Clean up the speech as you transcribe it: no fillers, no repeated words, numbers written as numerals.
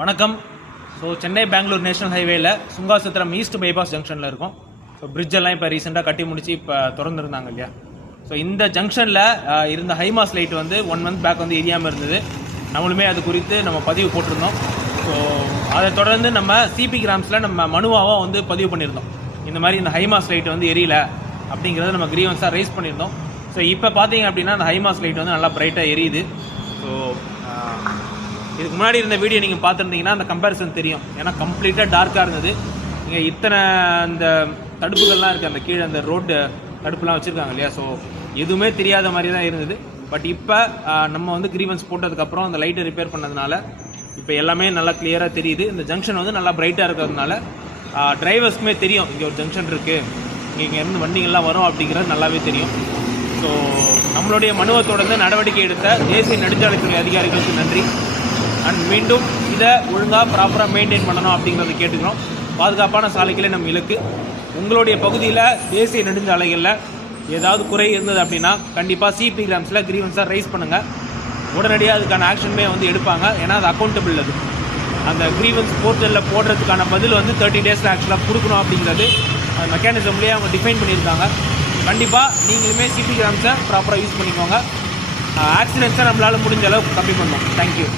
வணக்கம். So Chennai Bangalore national ஹைவேல சுங்காசத்திரம் east bypass ஜங்ஷனில் இருக்கும். ஸோ பிரிட்ஜெல்லாம் இப்போ ரீசெண்டாக கட்டி முடிச்சு இப்போ திறந்துருந்தாங்க இல்லையா. ஸோ இந்த ஜங்ஷனில் இருந்த ஹைமாஸ் லைட் வந்து 1 மந்த் பேக் வந்து எரியாமல் இருந்தது. நம்மளுமே அது குறித்து நம்ம பதிவு போட்டிருந்தோம். ஸோ அதை தொடர்ந்து நம்ம சிபி கிராம்ஸில் நம்ம மனுவாகவும் வந்து பதிவு பண்ணியிருந்தோம். இந்த மாதிரி இந்த ஹைமாஸ் லைட் வந்து எரியல அப்படிங்கிறத நம்ம கிரீவன்ஸாக ரைஸ் பண்ணியிருந்தோம். ஸோ இப்போ பார்த்தீங்க அப்படின்னா அந்த ஹைமாஸ் லைட் வந்து நல்லா பிரைட்டாக எரியுது. ஸோ இதுக்கு முன்னாடி இருந்த வீடியோ நீங்கள் பார்த்துருந்தீங்கன்னா அந்த கம்பேரிசன் தெரியும். ஏன்னா கம்ப்ளீட்டாக டார்க்காக இருந்தது. நீங்கள் இத்தனை அந்த தடுப்புகள்லாம் இருக்குது, அந்த கீழே அந்த ரோடு தடுப்புலாம் வச்சுருக்காங்க இல்லையா. ஸோ எதுவுமே தெரியாத மாதிரி தான் இருந்தது. பட் இப்போ நம்ம வந்து கிரீவன்ஸ் போட்டதுக்கப்புறம் அந்த லைட்டை ரிப்பேர் பண்ணதுனால இப்போ எல்லாமே நல்லா கிளியராக தெரியுது. இந்த ஜங்ஷன் வந்து நல்லா பிரைட்டாக இருக்கிறதுனால டிரைவர்ஸ்க்குமே தெரியும் இங்கே ஒரு ஜங்ஷன் இருக்குது, இங்கே இருந்து வண்டிகள்லாம் வரும் அப்படிங்கிறது நல்லாவே தெரியும். ஸோ நம்மளுடைய மனுவை தொடர்ந்து நடவடிக்கை எடுத்த தேசிய நெடுஞ்சாலைத்துறை அதிகாரிகளுக்கு நன்றி. அண்ட் மீண்டும் இதை ஒழுங்காக ப்ராப்பராக மெயின்டைன் பண்ணணும் அப்படிங்கிறத கேட்டுக்கிறோம். பாதுகாப்பான சாலைகளே நம்ம இலக்கு. உங்களுடைய பகுதியில் தேசிய நெடுஞ்சாலைகளில் ஏதாவது குறை இருந்தது அப்படின்னா கண்டிப்பாக சிபி கிராம்ஸில் கிரீவன்ஸாக ரைஸ் பண்ணுங்கள். உடனடியாக அதுக்கான ஆக்ஷனுமே வந்து எடுப்பாங்க. ஏன்னா அது அக்கௌண்டபிள். அது அந்த கிரீவன்ஸ் போர்ட்டலில் போடுறதுக்கான பதில் வந்து 30 டேஸில் ஆக்சுவலாக கொடுக்கணும் அப்படிங்கிறது அந்த மெக்கானிசம்லேயே அவங்க டிஃபைன் பண்ணியிருக்காங்க. கண்டிப்பாக நீங்களுமே சிபி கிராம்ஸை ப்ராப்பராக யூஸ் பண்ணிக்கோங்க. ஆக்சிடென்ட்ஸை நம்மளால் முடிஞ்ச அளவுக்கு கம்மி பண்ணோம். தேங்க்யூ.